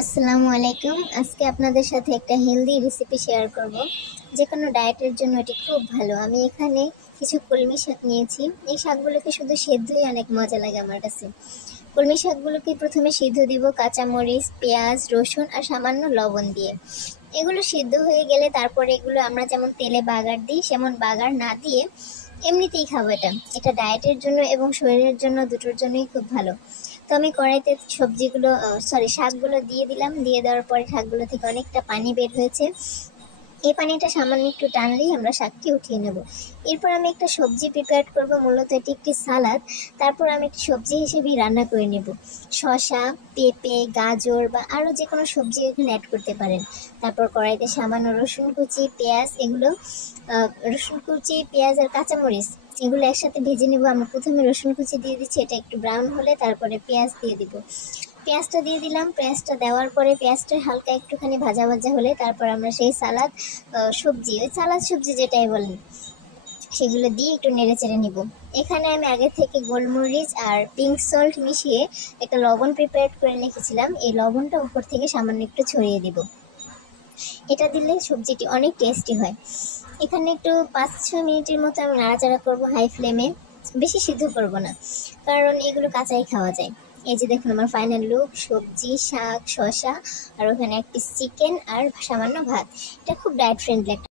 আসসালামু আলাইকুম। আজকে আপনাদের সাথে একটা হেলদি রেসিপি শেয়ার করব, যে কোনো ডায়েটের জন্য এটি খুব ভালো। আমি এখানে কিছু কলমি শাক নিয়েছি। এই শাকগুলোকে শুধু সেদ্ধই অনেক মজা লাগে আমার কাছে। কলমি শাকগুলোকে প্রথমে সিদ্ধ দিব কাঁচামরিচ, পেঁয়াজ, রসুন আর সামান্য লবণ দিয়ে। এগুলো সিদ্ধ হয়ে গেলে তারপরে এগুলো আমরা যেমন তেলে বাগার দিই সেমন বাগার না দিয়ে এমনিতেই খাবো। এটা ডায়েটের জন্য এবং শরীরের জন্য দুটোর জন্যই খুব ভালো। তো আমি কড়াইতে শাকগুলো দিয়ে দিলাম। দিয়ে দেওয়ার পরে শাকগুলো থেকে অনেকটা পানি বের হয়েছে। এই পানিটা সামান্য একটু টানলেই আমরা শাকটি উঠিয়ে নেব। এরপর আমি একটা সবজি প্রিপেয়ার করব, মূলত এটি একটি সালাদ। তারপর আমি একটি সবজি হিসেবেই রান্না করে নেব। শসা, পেঁপে, গাজর বা আরও যে কোনো সবজি এখানে অ্যাড করতে পারেন। তারপর কড়াইতে সামান্য রসুন কুচি, পেঁয়াজ, রসুন কুচি, পেঁয়াজ আর কাঁচামরিচ এগুলো একসাথে ভেজে নেব। আমরা প্রথমে রসুন কুচি দিয়ে দিচ্ছি, এটা একটু ব্রাউন হলে তারপরে পেঁয়াজ দিয়ে দিব। পেঁয়াজটা দিয়ে দিলাম। পেঁয়াজটা দেওয়ার পরে পেঁয়াজটা হালকা একটুখানি ভাজা ভাজা হলে তারপর আমরা সেই ওই সালাদ সবজি যেটাই বলেন সেগুলো দিয়ে একটু নেড়ে চেড়ে নিব। এখানে আমি আগে থেকে গোলমরিচ আর পিঙ্ক সল্ট মিশিয়ে একটা লবণ প্রিপেয়ার করে রেখেছিলাম। এই লবণটা উপর থেকে সামান্য একটু ছড়িয়ে দিব। এটা দিলে সবজিটি অনেক টেস্টি হয়। এখানে একটু 5-6 মিনিটের মতো আমি নাড়াচাড়া করব হাই ফ্লেমে। বেশি সিদ্ধ করব না, কারণ এগুলো কাঁচাই খাওয়া যায়। এই যে দেখুন আমার ফাইনাল লুক, সবজি, শাক, শসা আর ওখানে এক পিস চিকেন আর সামান্য ভাত। এটা খুব ডায়েট ফ্রেন্ডলি একটা